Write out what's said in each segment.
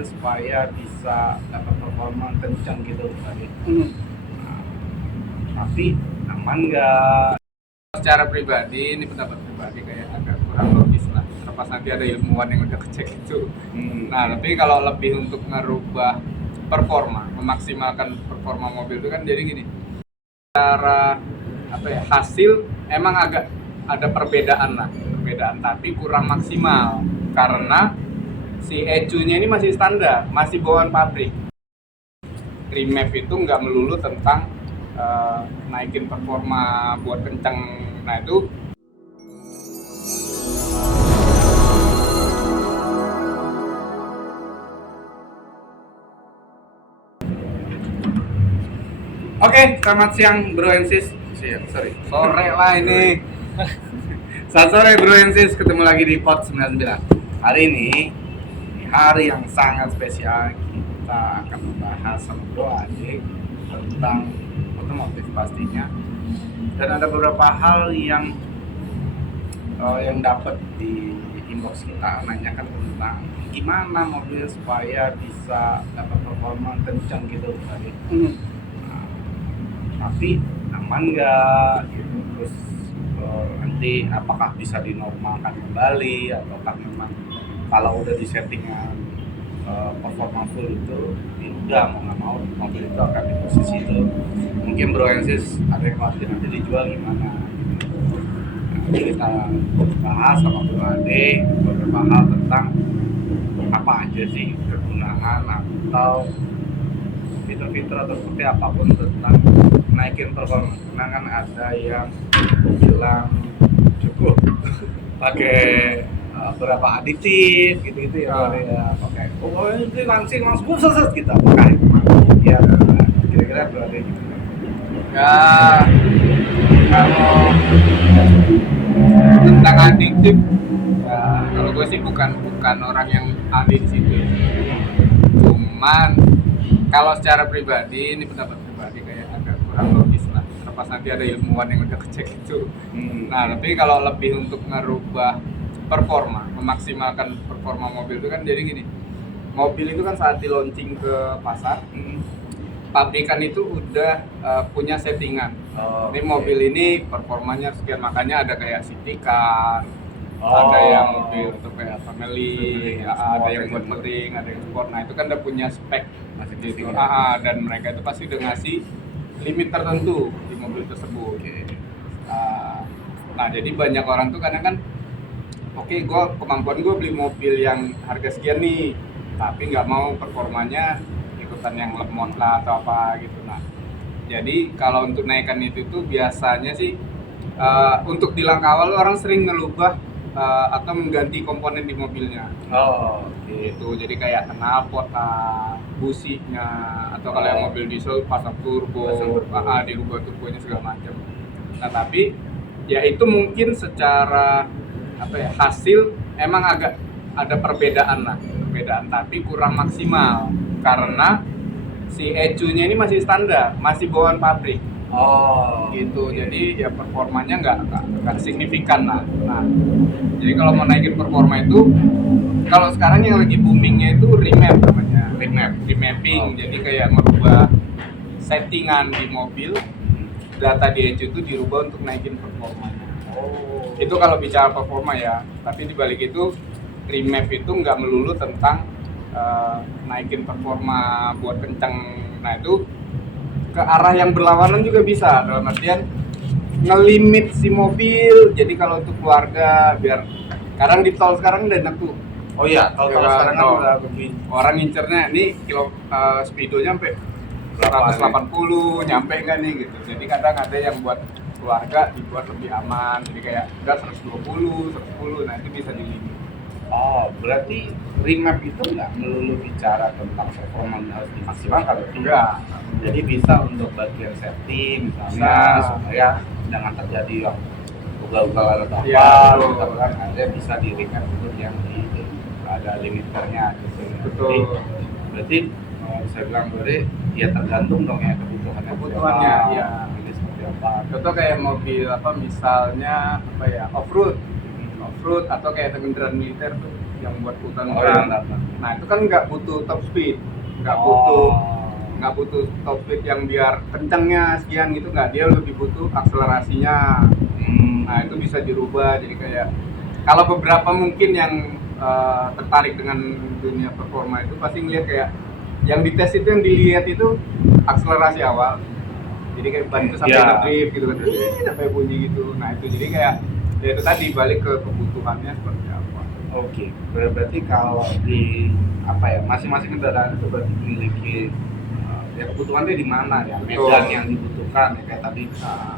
mobil supaya bisa dapat performa kencang gitu tadi. Nah, tapi aman nggak? Secara pribadi, ini pendapat pribadi kayak agak kurang logis lah. Terlepas nanti ada ilmuwan yang udah kecek itu. Nah, tapi kalau lebih untuk ngerubah performa, memaksimalkan performa mobil itu kan jadi gini. Secara hasil emang agak ada perbedaan lah, tapi kurang maksimal karena si ECU-nya ini masih standar, masih bawaan pabrik. Remap itu nggak melulu tentang naikin performa buat kencang. Nah itu Oke, selamat siang Bro and Sis. Sore lah ini. Selamat sore Bro and Sis, ketemu lagi di Pod 99. Hari ini hari yang sangat spesial. Kita akan membahas sama Bro Adik tentang otomotif pastinya. Dan ada beberapa hal yang dapat di inbox kita nanyakan tentang gimana mobil supaya bisa dapat performa kencang gitu tadi. Tapi aman nggak gitu, terus nanti apakah bisa dinormalkan kembali ataukah memang kalau udah di settingan performa full itu udah mau nggak mau mobil itu akan di posisi itu. Mungkin Bro Ensis ada yang khawatir nanti dijual gimana gitu. Nanti kita bahas sama Bro Ade beberapa hal tentang apa aja sih kegunaan atau fitur-fitur atau seperti apapun tentang naikin performa. Karena kan ada yang bilang cukup pakai berapa aditif gitu-gitu ya, pakai ini langsing langsung seset kita pakai ya, kira-kira berapa gitu ya, kalau tentang adiktif ya, kalau gue sih bukan orang yang ahli di situ ya. Cuman kalau secara pribadi, ini pendapat pribadi kayak agak kurang logis lah. Terlepas nanti ada ilmuwan yang udah kecek itu. Nah, tapi kalau lebih untuk ngerubah performa, memaksimalkan performa mobil itu kan jadi gini. Mobil itu kan saat di launching ke pasar, pabrikan itu udah punya settingan. Ini mobil ini performanya sekian, makanya ada kayak city car, ada yang mobil untuk kayak family, ada yang buat touring, ada yang sport. Nah itu kan udah punya spek gitu. Dan mereka itu pasti udah ngasih limit tertentu di mobil tersebut. Nah jadi banyak orang tuh kadang kan, oke, kemampuan gue beli mobil yang harga sekian nih, tapi nggak mau performanya ikutan yang lemot lah atau apa gitu. Nah jadi kalau untuk naikkan itu tuh biasanya sih untuk di langkah awal orang sering ngelubah atau mengganti komponen di mobilnya. Gitu. Jadi kayak knalpot, businya, atau kalau yang mobil diesel pasang turbo, dirubah turbonya segala macam. Nah tapi ya itu mungkin secara hasil emang agak ada perbedaan tapi kurang maksimal karena si ECU-nya ini masih standar, masih bawaan pabrik. Gitu. Jadi ya performanya nggak signifikan lah. Nah, jadi kalau mau naikin performa itu, kalau sekarang yang lagi boomingnya itu remap namanya, remapping. Jadi kayak merubah settingan di mobil, data di ECU itu dirubah untuk naikin performanya. Itu kalau bicara performa ya. Tapi di balik itu remap itu nggak melulu tentang naikin performa buat kencang. Nah itu ke arah yang berlawanan juga bisa, dalam artian ngelimit si mobil. Jadi kalau untuk keluarga, biar kadang di tol sekarang udah enak tuh. Tol sekarang kan udah lebih, orang ngincernya nih speedonya sampai 180 nyampe nggak nih gitu. Jadi kadang ada yang buat keluarga dibuat lebih aman, jadi kayak udah 120, 110, nah itu bisa dilimit. Berarti remap itu nggak melulu bicara tentang performa harus dimaksimalkan, enggak. Jadi bisa untuk bagian safety misalnya, supaya jangan terjadi ugal-ugalan atau apa, kan ada bisa di remap untuk yang ada limiternya gitu. Betul. Berarti saya bilang ya tergantung dong ya kebutuhannya ya. Ini seperti apa. Contoh kayak mobil misalnya off-road atau kayak kendaraan militer tuh. yang buat hutan Oh, hutan. iya. Nah itu kan nggak butuh top speed, nggak butuh top speed yang biar kencangnya sekian gitu, nggak, dia lebih butuh akselerasinya. Nah itu bisa dirubah jadi kayak, kalau beberapa mungkin yang tertarik dengan dunia performa itu pasti ngeliat kayak yang dites itu, yang dilihat itu akselerasi awal, jadi kayak ban itu sampai ngedrift gitu kan, sampai bunyi gitu. Nah itu jadi kayak ya itu tadi, balik ke kebutuhannya seperti apa. Oke, berarti kalau di apa ya, masing-masing kendaraan itu berarti memiliki ya kebutuhannya di mana ya, medan yang dibutuhkan ya, kayak tadi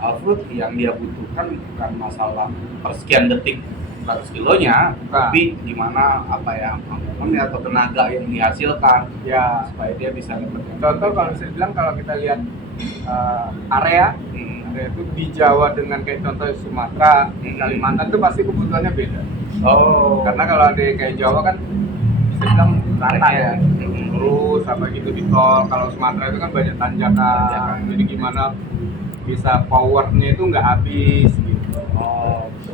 off-road yang dia butuhkan bukan masalah persekian detik 100 kilonya, tapi gimana apa ya, anggapannya atau tenaga yang dihasilkan Ya, supaya dia bisa dapat. contoh kalau saya bilang, kalau kita lihat area itu di Jawa dengan kayak contoh Sumatera, Kalimantan itu pasti kebutuhannya beda. Karena kalau ada kayak Jawa kan bisa bilang rata ya, lurus apa gitu di tol. Kalau Sumatera itu kan banyak tanjakan, jadi gimana bisa powernya itu nggak habis gitu.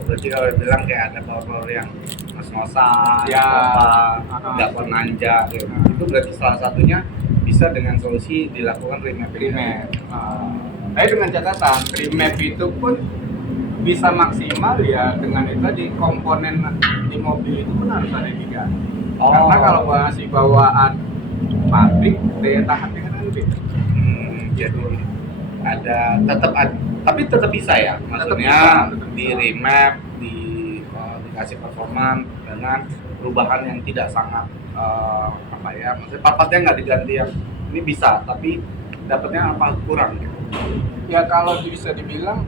Berarti kalau bilang kayak ada power yang ngos-ngosan, Ya, nggak penanjak gitu. Itu berarti salah satunya bisa dengan solusi dilakukan remapping. Tapi dengan catatan, remap itu pun bisa maksimal ya dengan itu tadi, komponen di mobil itu pun harus ada diganti. Karena kalau masih bawaan pabrik, daya tahannya kan beda. Jadi ada tapi tetap bisa ya, maksudnya tetap di bisa. remap, dikasih performa dengan perubahan yang tidak sangat apa ya, maksudnya part-partnya nggak diganti yang ini bisa, tapi dapatnya apa kurang gitu. Ya kalau bisa dibilang,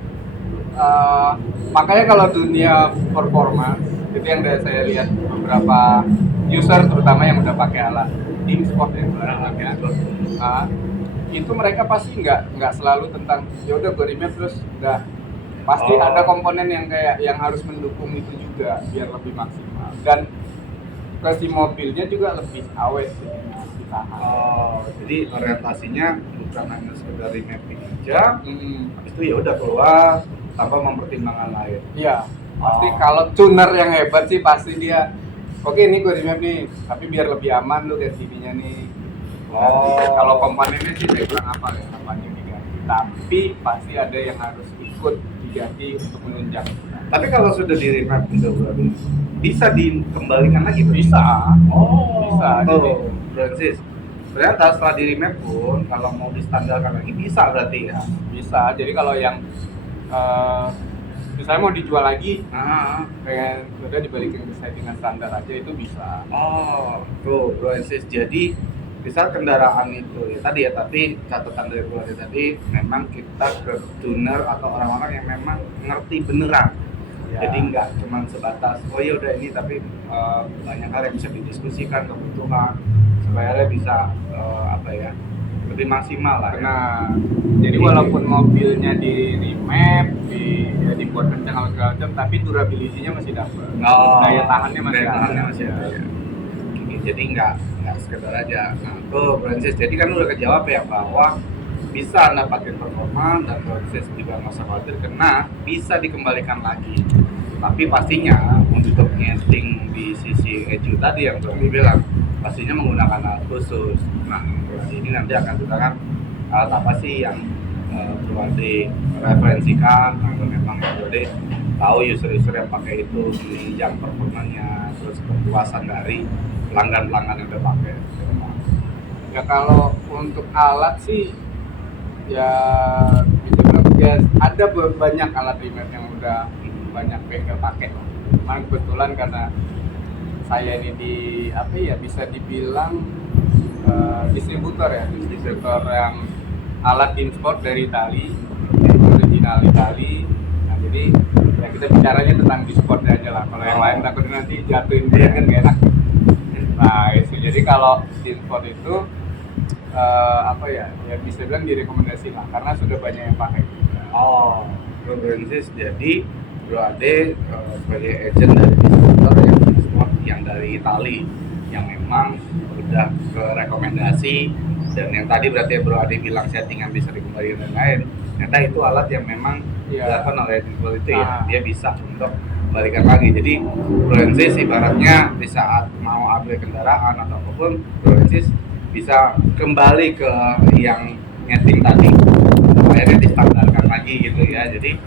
makanya kalau dunia performa itu yang saya lihat beberapa user terutama yang udah pakai alat team sport ya, itu mereka pasti nggak selalu tentang ya udah gue remap terus udah, pasti ada komponen yang kayak yang harus mendukung itu juga biar lebih maksimal, dan ke si mobilnya juga lebih awet lebih tahan. Jadi orientasinya bukan hanya sekedar remapping aja, habis itu ya udah keluar tanpa mempertimbangkan lain. Iya, pasti kalau tuner yang hebat sih pasti dia oke ini gue remap nih, tapi biar lebih aman lu kayak sininya nih. Kalau komponennya sih saya kurang apa ya, apanya diganti, tapi pasti ada yang harus ikut diganti untuk menunjang. Tapi kalau sudah di remap itu berarti bisa dikembalikan lagi? Bisa. Bisa. Tuh, Francis. Ternyata setelah di remap pun kalau mau distandarkan lagi bisa berarti ya? Bisa. Jadi kalau yang misalnya mau dijual lagi, pengen udah dibalikin ke settingan standar aja, itu bisa. Tuh Francis. Jadi bisa kendaraan itu ya tadi ya, tapi catatan dari gue tadi memang kita ke tuner atau orang-orang yang memang ngerti beneran. Jadi nggak cuma sebatas ya udah ini, tapi banyak hal yang bisa didiskusikan, kebutuhan supaya dia bisa apa ya, lebih maksimal lah. Nah, jadi walaupun mobilnya di remap, dibuat kencang atau segala macam, tapi durability-nya masih dapat. Daya tahannya masih ada. Jadi nggak sekedar aja. Nah tuh Francis, jadi kan udah kejawab ya bahwa bisa Anda pakai performa, dan Francis juga nggak usah khawatir karena bisa dikembalikan lagi. Tapi pastinya untuk nyeting di sisi ECU tadi yang Bang bilang, pastinya menggunakan alat khusus. Nah ini nanti akan kita kan alat apa sih yang perlu direferensikan, atau memang jadi tahu user-user yang pakai itu yang performanya, terus kepuasan dari pelanggan-pelanggan yang udah pakai. Ya kalau untuk alat sih ya bisa bilang ya ada banyak alat remap yang udah banyak bengkel pakai. Cuman kebetulan karena saya ini di apa ya, bisa dibilang distributor yang alat game sport dari Itali, original Itali. Nah jadi ya kita bicaranya tentang di sportnya aja lah. Kalau yang lain takutnya nanti jatuhin brand kan gak enak. Nah itu jadi kalau di sport itu apa ya bisa bilang direkomendasi lah karena sudah banyak yang pakai. Francis, jadi Bro Ade sebagai agent dari distributor yang dari Itali yang memang udah ke rekomendasi, dan yang tadi berarti Bro Ade bilang settingan bisa dikembalikan dan lain, ternyata itu alat yang memang dilakukan oleh distributor itu ya, dia bisa untuk balikan lagi. Jadi Bro&Sis ibaratnya di saat mau upgrade kendaraan atau apapun, Bro&Sis bisa kembali ke yang nyeting tadi, akhirnya distandarkan lagi gitu ya. Jadi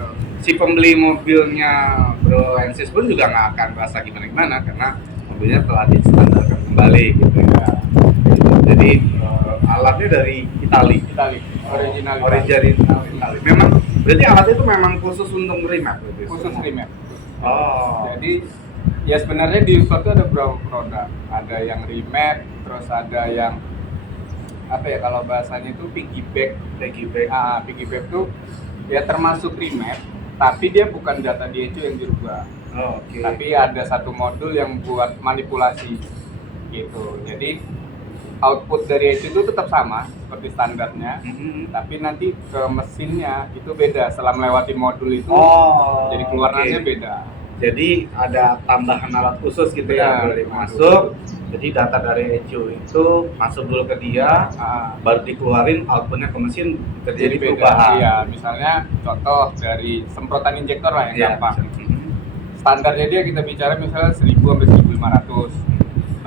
si pembeli mobilnya Bro&Sis pun juga nggak akan merasa gimana-gimana karena mobilnya telah distandarkan kembali gitu ya. Jadi alatnya dari Itali, original Itali. Memang berarti alat itu memang khusus untuk remap gitu. Khusus remap. Oh. Jadi ya sebenarnya di Uber itu ada beberapa produk. Ada yang remap, terus ada yang apa ya kalau bahasanya itu piggyback. Piggyback itu ya termasuk remap, tapi dia bukan data DHU yang dirubah. Okay. Tapi ada satu modul yang buat manipulasi gitu. Jadi output dari ECU itu tetap sama seperti standarnya, tapi nanti ke mesinnya itu beda setelah melewati modul itu. Jadi keluarannya beda. Jadi ada tambahan alat khusus gitu ya, boleh masuk. Jadi data dari ECU itu masuk dulu ke dia, baru dikeluarin outputnya ke mesin terjadi perubahan. Iya, misalnya contoh dari semprotan injektor lah yang gampang. Standarnya dia kita bicara misalnya 1000 sampai 1500.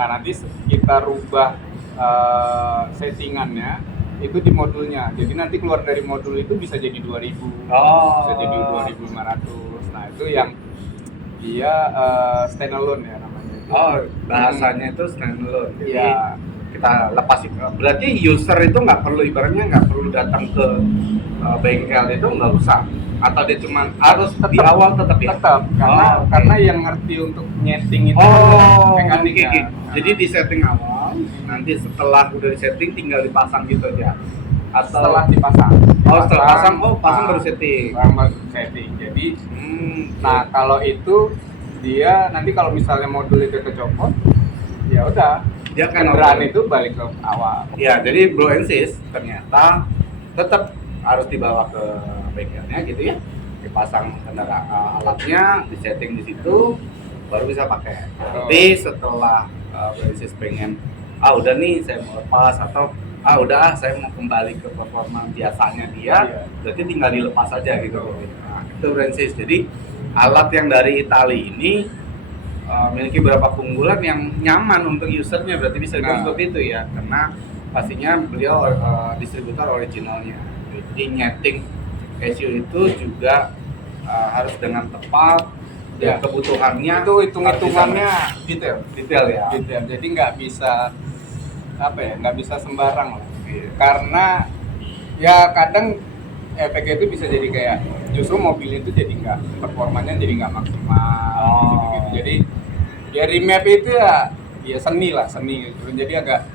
Nah nanti kita rubah settingannya itu di modulnya. Jadi nanti keluar dari modul itu bisa jadi 2000, bisa jadi 2500. Nah itu yang dia standalone ya namanya. Bahasanya itu standalone. Jadi ya. Kita lepas itu. Berarti user itu nggak perlu, ibaratnya nggak perlu datang ke bengkel itu, nggak usah. Atau dia cuma harus di awal tetap ya? Tetap, karena yang ngerti untuk nyeting itu mekanik. Jadi di setting awal, nanti setelah udah di setting tinggal dipasang gitu aja. Atau setelah dipasang. Setelah pasang, pasang baru setting. Jadi, nah kalau itu dia nanti kalau misalnya modul itu kecopot, ya udah. Dia kan kendaraan itu balik ke awal. Ya, jadi Bro&Sis ternyata tetap harus dibawa ke bengkelnya gitu ya, dipasang alatnya, disetting di situ, baru bisa pakai. Tapi setelah Bro&Sis pengen, udah nih saya mau lepas, atau udah saya mau kembali ke performa biasanya dia, berarti tinggal dilepas aja gitu. Nah, itu Bro&Sis. Jadi alat yang dari Itali ini memiliki beberapa keunggulan yang nyaman untuk usernya, berarti bisa dibilang seperti itu ya, karena pastinya beliau distributor originalnya. Jadi nyeting ECU itu juga harus dengan tepat, dan kebutuhannya itu hitung-hitungannya detail ya. Jadi nggak bisa nggak bisa sembarang lah. Karena ya kadang efeknya itu bisa jadi kayak justru mobil itu jadi nggak, performanya jadi nggak maksimal gitu. Jadi ya remap itu ya seni gitu. Jadi agak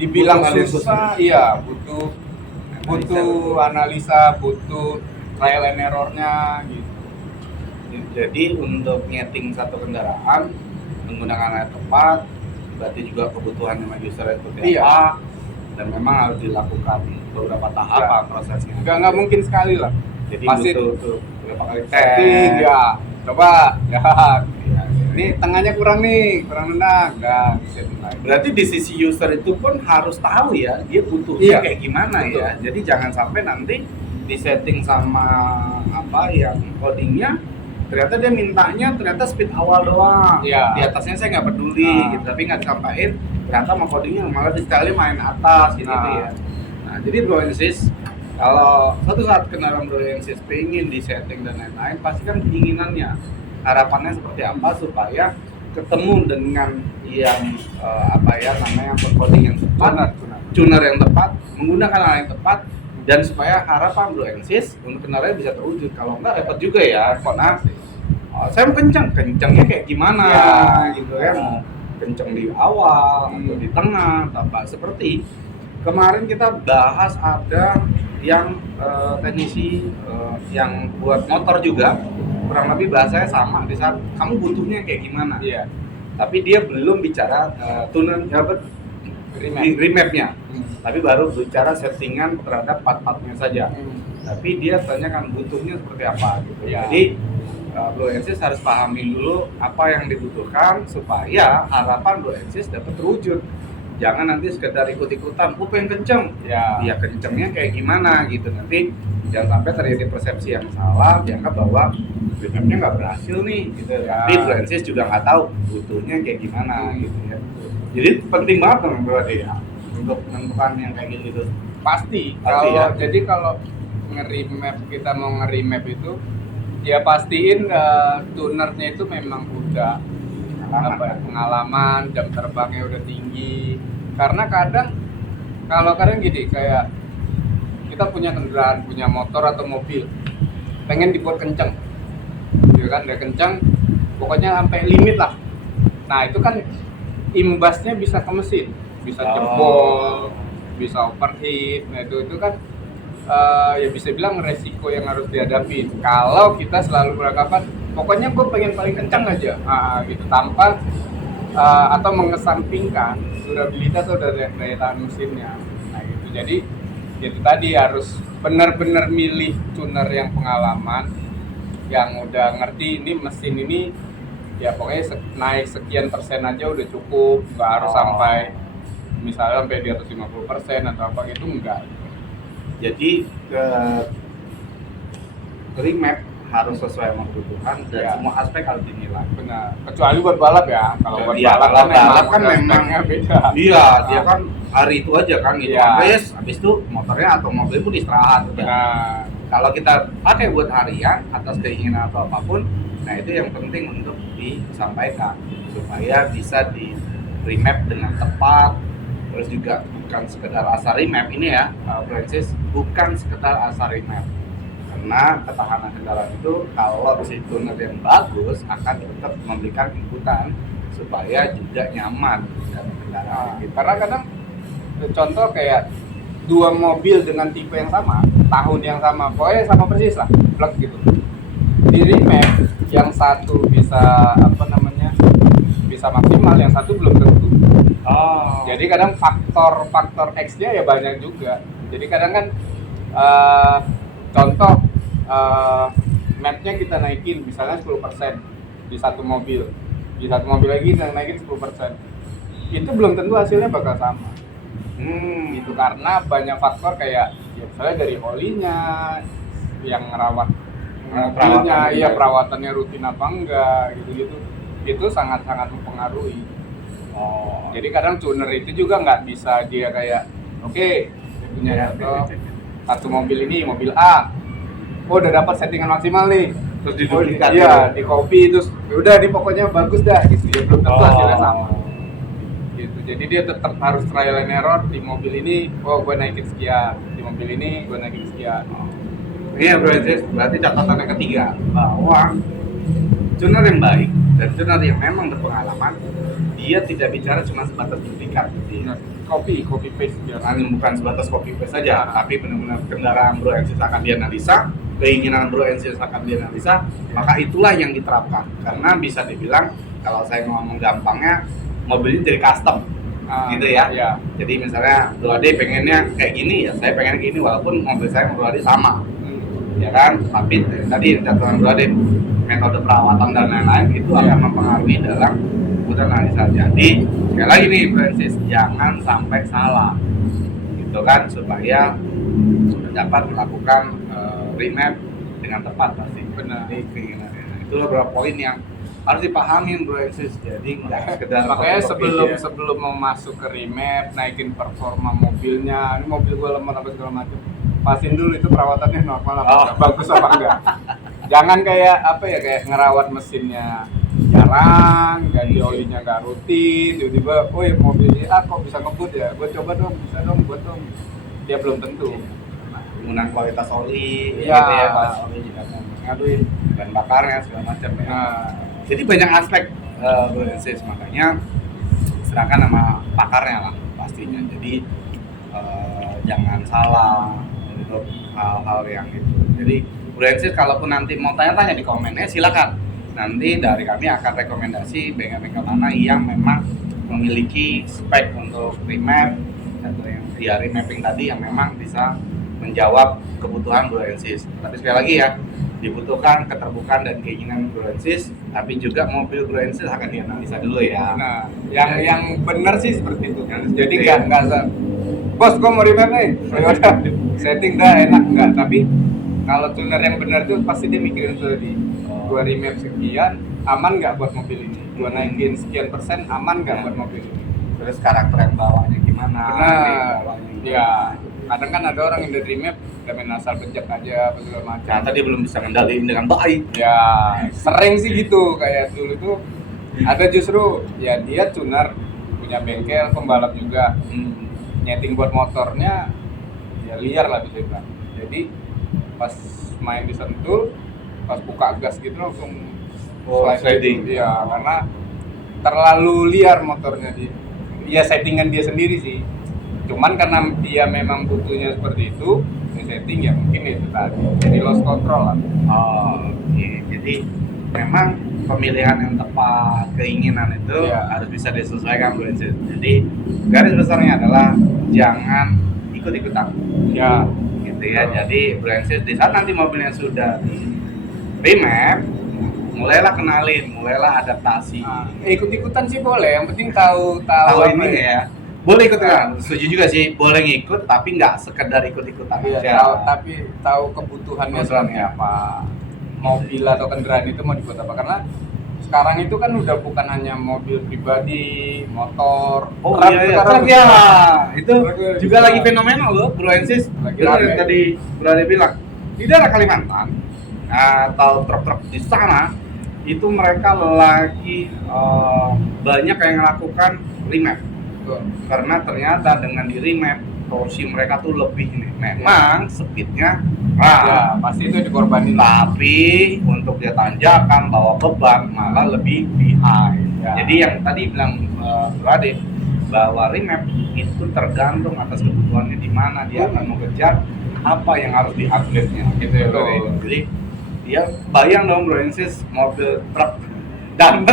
dibilang susah, iya butuh analisa, butuh trial and errornya gitu. Jadi untuk nyeting satu kendaraan menggunakan alat tepat, berarti juga kebutuhan sama user seperti apa, dan memang harus dilakukan beberapa tahapan prosesnya. Nggak mungkin sekali lah. Jadi pasti butuh beberapa kali setting ya. Coba ini tengahnya kurang nendang, berarti di sisi user itu pun harus tahu ya dia butuhnya kayak gimana. Betul. Ya. Jadi jangan sampai nanti di setting sama yang codingnya ternyata dia mintanya ternyata speed awal doang. Di atasnya saya nggak peduli gitu, tapi nggak disampaikan ternyata sama codingnya malah di style main atas gitu ya. Nah jadi Bro&Sis kalau suatu saat kendaraan Bro&Sis pengen di setting dan lain-lain, pasti kan keinginannya, harapannya seperti apa supaya ketemu dengan yang namanya coding yang tepat, tuner yang tepat, menggunakan alat yang tepat, dan supaya harapan Bro&Sis untuk kendaraan bisa terwujud. Kalau enggak repot juga ya, karena saya mau kencangnya kayak gimana gitu ya, mau kencang di awal atau di tengah, apa seperti kemarin kita bahas ada yang teknisi yang buat motor juga, kurang lebih bahasanya sama di saat kamu butuhnya kayak gimana. Tapi dia belum bicara tuner remapnya, tapi baru bicara settingan terhadap part-partnya saja. Tapi dia tanyakan butuhnya seperti apa gitu. Jadi Bro&Sis harus pahami dulu apa yang dibutuhkan supaya harapan Bro&Sis dapat terwujud. Jangan nanti sekedar ikut-ikutan, pengen kenceng. Ya kencengnya kayak gimana gitu. Nanti jangan sampai terjadi persepsi yang salah, dianggap bahwa remapnya nggak berhasil nih gitu. Tapi Francis juga nggak tahu butuhnya kayak gimana gitu ya. Jadi penting banget dong berarti ya untuk menentukan yang kayak gitu. Pasti ya. Jadi kalau nge-remap, kita mau nge-remap itu ya pastiin tunernya itu memang udah pengalaman, jam terbangnya udah tinggi. Karena kadang gini, kayak kita punya kendaraan, punya motor atau mobil, pengen dibuat kenceng, ya kan, udah kenceng, pokoknya sampai limit lah. Nah itu kan imbasnya bisa ke mesin, bisa jebol, bisa overheat. Nah itu kan ya bisa bilang resiko yang harus dihadapi kalau kita selalu beranggapan pokoknya gue pengen paling kencang aja, gitu, tanpa atau mengesampingkan durabilitas atau daya tahan mesinnya. Nah gitu, jadi itu tadi harus benar-benar milih tuner yang pengalaman, yang udah ngerti ini mesin ini ya pokoknya naik sekian persen aja udah cukup, nggak harus sampai misalnya sampai di atas 50% atau apa gitu, enggak. Jadi remap harus sesuai sama kebutuhan dan semua aspek harus dinilai. Benar. Kecuali buat balap ya. Kalau buat balap kan memang beda. Iya, dia kan hari itu aja kan gitu. Habis itu motornya atau mobil pun istirahat. Nah, kalau kita pakai buat harian atas keinginan atau apapun, nah itu yang penting untuk disampaikan supaya bisa di remap dengan tepat. Terus juga bukan sekedar asal remap ini ya, Francis, bukan sekedar asal remap. Karena ketahanan kendaraan itu kalau si tuner yang bagus akan tetap memberikan inputan supaya juga nyaman dalam kendaraan. Karena kadang contoh kayak dua mobil dengan tipe yang sama, tahun yang sama, pokoknya sama persis lah, plug gitu. Di remap yang satu bisa bisa maksimal, yang satu belum tentu. Jadi kadang faktor X-nya ya banyak juga. Jadi kadang kan contoh mapnya kita naikin misalnya 10% di satu mobil lagi kita naikin 10%, itu belum tentu hasilnya bakal sama. Itu karena banyak faktor kayak ya misalnya dari olinya yang ngerawat mobilnya, perawatannya rutin apa enggak gitu, itu sangat-sangat mempengaruhi. Jadi kadang tuner itu juga nggak bisa dia kayak punya satu mobil ini, mobil A, udah dapat settingan maksimal nih, terus diduplikat, di copy, terus udah ini pokoknya bagus dah gitu, ya belum tentu hasilnya sama gitu. Jadi dia tetap harus trial and error. Di mobil ini gue naikin sekian, di mobil ini gue naikin sekian. Iya berarti catatan yang ketiga bahwa tuner yang baik dan tuner yang memang berpengalaman, dia tidak bicara cuma sebatas duplikat, copy paste biasa. Bukan sebatas copy paste saja, tapi benar-benar kendaraan Bro Ensis akan dianalisa, keinginan Bro Ensis akan dianalisa, maka itulah yang diterapkan. Karena bisa dibilang kalau saya ngomong gampangnya, mobilnya jadi custom, gitu ya. Jadi misalnya Bro Ade pengennya kayak gini, ya saya pengen gini, walaupun mobil saya sama Bro Ade sama, ya kan. Tapi tadi catatan Bro Ade, metode perawatan dan lain-lain itu akan mempengaruhi dalam keputusan analisa. Jadi sekali lagi nih Francis, jangan sampai salah gitu kan, supaya dapat melakukan remap dengan tepat pasti. Benar. Jadi keinginannya itu beberapa poin yang harus dipahamin Francis. Jadi nggak sekedar makanya sebelum mau masuk ke remap, naikin performa mobilnya, ini mobil gue lemot apa segala macam, pastiin dulu itu perawatannya normal apa bagus apa enggak. Jangan kayak kayak ngerawat mesinnya jarang, ganti olinya nggak rutin, tiba-tiba, mobilnya kok bisa ngebut ya, gue coba dong, bisa dong, buat dong. Dia belum tentu. Penggunaan kualitas oli, oli juga ngaduin bahan bakarnya segala macam ya. Jadi banyak aspek Francis, makanya serahkan sama pakarnya lah pastinya. Jadi jangan salah untuk hal-hal yang itu. Jadi Francis, kalaupun nanti mau tanya-tanya di komennya silakan. Nanti dari kami akan rekomendasi bengkel-bengkel mana yang memang memiliki spek untuk remap atau yang remapping tadi yang memang bisa menjawab kebutuhan Bro Ensis. Tapi sekali lagi ya, dibutuhkan keterbukaan dan keinginan Groensis, tapi juga mobil Groensis akan dianalisa dulu ya. Nah, yang benar sih seperti itu. Jadi Iya. nggak bos, gue mau remap nih, ya udah setting dah enak nggak. Tapi kalau tuner yang benar tuh pasti dia mikirin tuh di gue remap sekian, aman nggak buat mobil ini? Gue naikin sekian persen, aman nggak buat mobil ini? Terus karakter yang bawahnya gimana? Benar. Ya, kadang kan ada orang yang udah remap udah main asal bejek aja apa segala macam. Ternyata dia belum bisa ngendaliin dengan baik. Ya, sering sih gitu. Kayak dulu tuh ada justru ya dia tuner, punya bengkel, pembalap juga, nyeting buat motornya ya liar lah bisa dibilang. Jadi pas main di Sentul, pas buka gas gitu langsung sliding. Iya, karena terlalu liar motornya dia settingan dia sendiri sih. Cuman karena dia memang butuhnya seperti itu, dia setting ya mungkin itu tadi. Jadi lost control lah. Oh, iya. Jadi memang pemilihan yang tepat, keinginan itu harus bisa disesuaikan Groensis. Jadi garis besarnya adalah jangan ikut-ikutan. Ya, Gitu ya. Jadi Groensis di saat nanti mobilnya sudah di remap, mulailah kenalin, mulailah adaptasi. ikut-ikutan sih boleh, yang penting tahu Tahu apa ini ya. Boleh ikut kan? Setuju juga sih, boleh ngikut tapi nggak sekedar ikut-ikutan Iya, aja. tapi tahu kebutuhannya seperti apa. Mobil atau kendaraan itu mau dibuat apa? Karena sekarang itu kan udah bukan hanya mobil pribadi, motor, Oh truk iya, iya. sekarang Truk ya. Itu Truk juga bisa. lagi fenomenal loh, Groensis. Lagi Benar rame. yang tadi Bro bilang, di daerah Kalimantan atau truk-truk di sana itu mereka lagi banyak yang melakukan remap. Betul. Karena ternyata dengan di remap torsi mereka tuh lebih nih. Memang speednya Ya, pasti itu dikorbanin. tapi untuk dia tanjakan bawa beban malah lebih high. Ya. Jadi yang tadi bilang Radit bahwa remap itu tergantung atas kebutuhannya di mana dia akan mengejar apa yang harus di-upgrade-nya gitu ya Bro. Betul. Jadi dia bayang dong Groensis mobil truk dan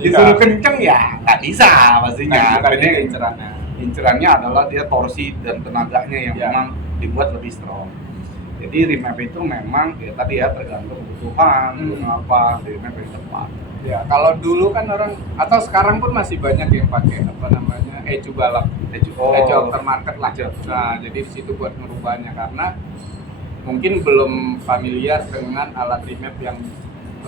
disuruh kenceng ya nggak bisa pastinya. Bukan Jadi itu incerannya. incerannya adalah dia torsi dan tenaganya yang Ya. memang dibuat lebih strong. Jadi remap itu memang ya tadi ya tergantung kebutuhan, apa remap yang tepat. Ya, kalau dulu kan orang atau sekarang pun masih banyak yang pakai apa namanya ecu balap, ecu aftermarket lah. Nah, jadi di situ buat merubahnya karena mungkin belum familiar dengan alat remap yang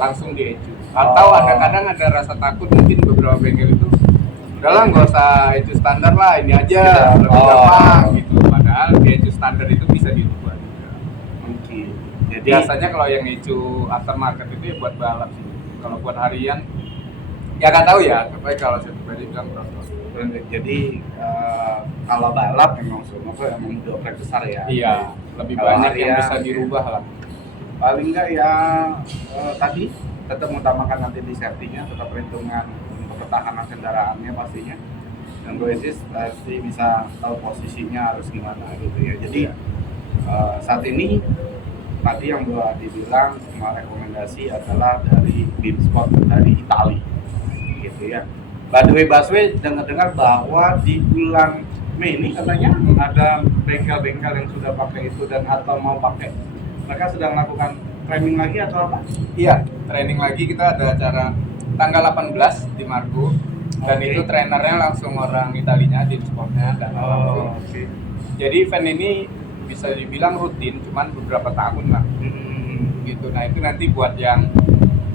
langsung di ecu. Atau kadang ada rasa takut mungkin beberapa bengkel itu udahlah nggak usah ecu standar lah, ini aja lebih gampang gitu. Padahal di ecu standar itu bisa dirubah juga. Mungkin. Jadi Biasanya kalau yang ecu aftermarket itu ya buat balap sih. Kalau buat harian ya nggak tahu ya, tapi kalau saya pribadi bilang berapa. jadi kalau balap memang semua tuh emang dompet besar ya. Iya, lebih Kalau banyak yang harian, bisa dirubah lah. Paling enggak ya tadi tetap mengutamakan nanti di safety-nya, tetap perhitungan untuk ketahanan kendaraannya pastinya. Dan Groensis pasti bisa tahu posisinya harus gimana gitu ya. Jadi saat ini tadi yang gua dibilang rekomendasi adalah dari Beamsport dari Itali gitu ya. By the way Baswe dengar-dengar bahwa di bulan Mei ini katanya ada bengkel-bengkel yang sudah pakai itu dan atau mau pakai, mereka sedang melakukan training lagi atau apa? Iya, training lagi, kita ada acara tanggal 18 di Margo dan itu trainernya langsung orang Italinya, di sportnya dan langsung. Jadi event ini bisa dibilang rutin, cuman beberapa tahun lah. Gitu. Nah itu nanti buat yang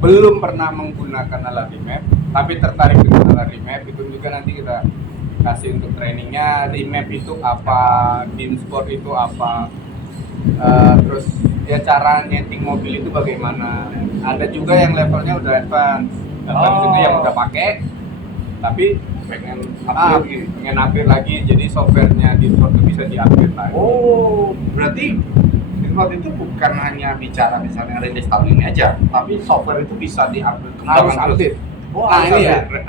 belum pernah menggunakan alat remap, tapi tertarik dengan alat remap, itu juga nanti kita kasih untuk trainingnya. Remap itu apa, Beamsport itu apa, terus ya cara nyeting mobil itu bagaimana. Ada juga yang levelnya udah advance itu yang udah pakai, tapi pengen upgrade lagi, jadi softwarenya Beamsport itu bisa di-upgrade lagi. Oh, berarti Beamsport itu bukan hanya bicara misalnya rilis tahun ini aja, tapi software itu bisa di-upgrade Harus update. Oh, Nah harus ini ya, update.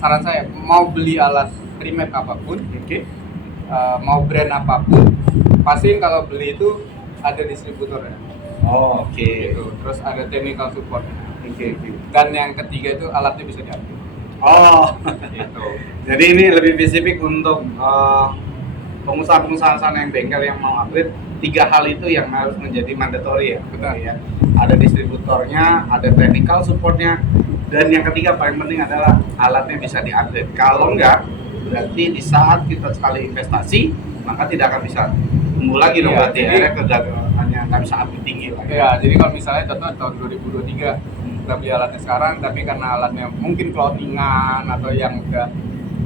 saran saya, mau beli alat remap apapun, Oke. mau brand apapun, pastiin kalau beli itu ada distributornya. Oh, oke. Gitu. Terus ada technical support. Oke. Dan yang ketiga itu alatnya bisa diupdate. Oh, Gitu. jadi ini lebih spesifik untuk pengusaha-pengusaha sana yang bengkel yang mau upgrade, 3 hal itu yang harus menjadi mandatory ya. Betul. Ya. Ada distributornya, ada technical supportnya, dan yang ketiga paling penting adalah alatnya bisa di-upgrade. Kalau enggak, berarti di saat kita sekali investasi, maka tidak akan bisa tumbuh lagi dong, Iya, berarti jadi- akhirnya kegagalannya nggak bisa upgrade tinggi lagi. Ya, jadi kalau misalnya contoh tahun 2023 kita beli alatnya sekarang, tapi karena alatnya mungkin cloningan atau yang udah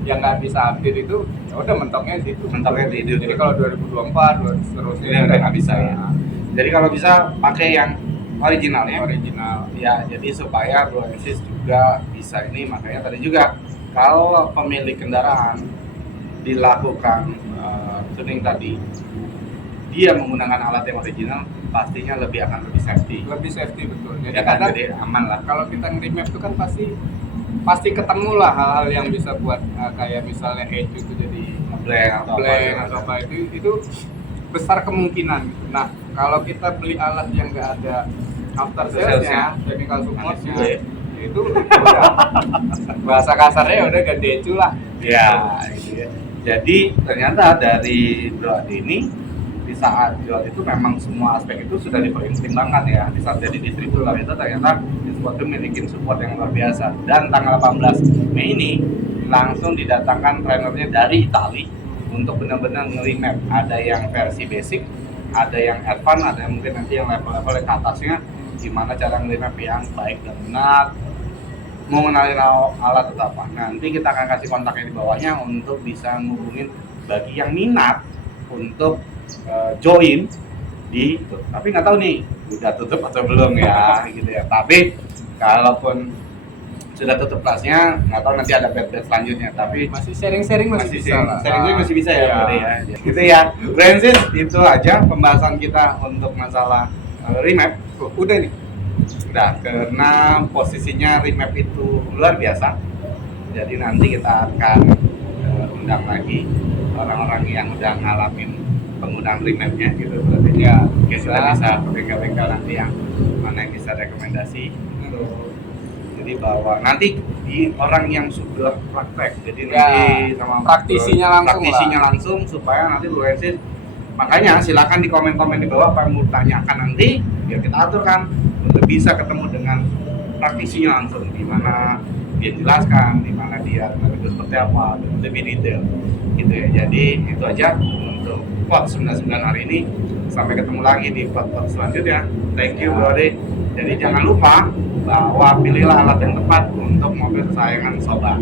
yang nggak bisa update itu, ya udah mentoknya di situ. Mentoknya di situ. Jadi kalau 2024 seterusnya Ini udah nggak bisa ya. Nah, Jadi kalau bisa pakai yang original ya. original. Ya, jadi supaya Blue Axis juga bisa ini, makanya tadi juga kalau pemilik kendaraan dilakukan tuning tadi, dia menggunakan alat yang original, pastinya akan lebih safety. Lebih safety betul. Jadi Ya kan, kadang jadi aman lah. kalau kita nge-remap itu kan pasti ketemu lah hal-hal yang bisa buat kayak misalnya edge itu jadi Blank atau blank apa. atau apa itu besar kemungkinan gitu. Nah, kalau kita beli alat yang nggak ada after sales-nya, technical support-nya, Iya. itu udah bahasa kasarnya udah ganti ecu lah. Ya, gitu ya. Jadi ternyata dari Bro Adi ini di saat jual itu memang semua aspek itu sudah dipertimbangkan ya. Di saat jadi distributor itu ternyata Disport itu memiliki support yang luar biasa. Dan tanggal 18 Mei ini langsung didatangkan trainernya dari Itali untuk benar-benar nge-remap. Ada yang versi basic, ada yang advance, ada yang mungkin nanti yang level-level ke atasnya, gimana cara nge-remap yang baik dan benar, mau ngenalin alat atau apa. Nanti kita akan kasih kontaknya di bawahnya untuk bisa ngubungin bagi yang minat untuk join di itu. Tapi nggak tahu nih udah tutup atau belum ya gitu ya. Tapi kalaupun sudah tutup kelasnya, nggak tahu nanti ada batch selanjutnya. Tapi Masih sharing-sharing masih bisa lah. sharing masih bisa ya, Iya. Bro ya. Gitu ya. Francis, itu aja pembahasan kita untuk masalah remap. Udah nih. Udah, karena posisinya remap itu luar biasa. Jadi nanti kita akan undang lagi orang-orang yang udah ngalamin penggunaan remapnya gitu. Berarti ya kita bisa ke bengkel-bengkel nanti yang mana yang bisa rekomendasi. Jadi bahwa nanti di orang yang sudah praktek, jadi Ya, nanti sama praktisinya langsung praktisinya lah. langsung supaya nanti Luensis, makanya silakan di komen-komen di bawah apa yang mau tanyakan nanti biar kita aturkan untuk bisa ketemu dengan praktisinya langsung, di mana dia jelaskan, di mana dia itu seperti apa dan lebih detail gitu ya. Jadi itu aja untuk pot 99 hari ini. Sampai ketemu lagi di pot selanjutnya. Thank you Bro Ade. Jadi jangan lupa bahwa pilihlah alat yang tepat untuk mobil kesayangan sobat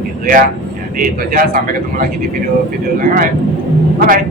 gitu ya. Jadi itu aja, sampai ketemu lagi di video-video yang lain. Bye bye.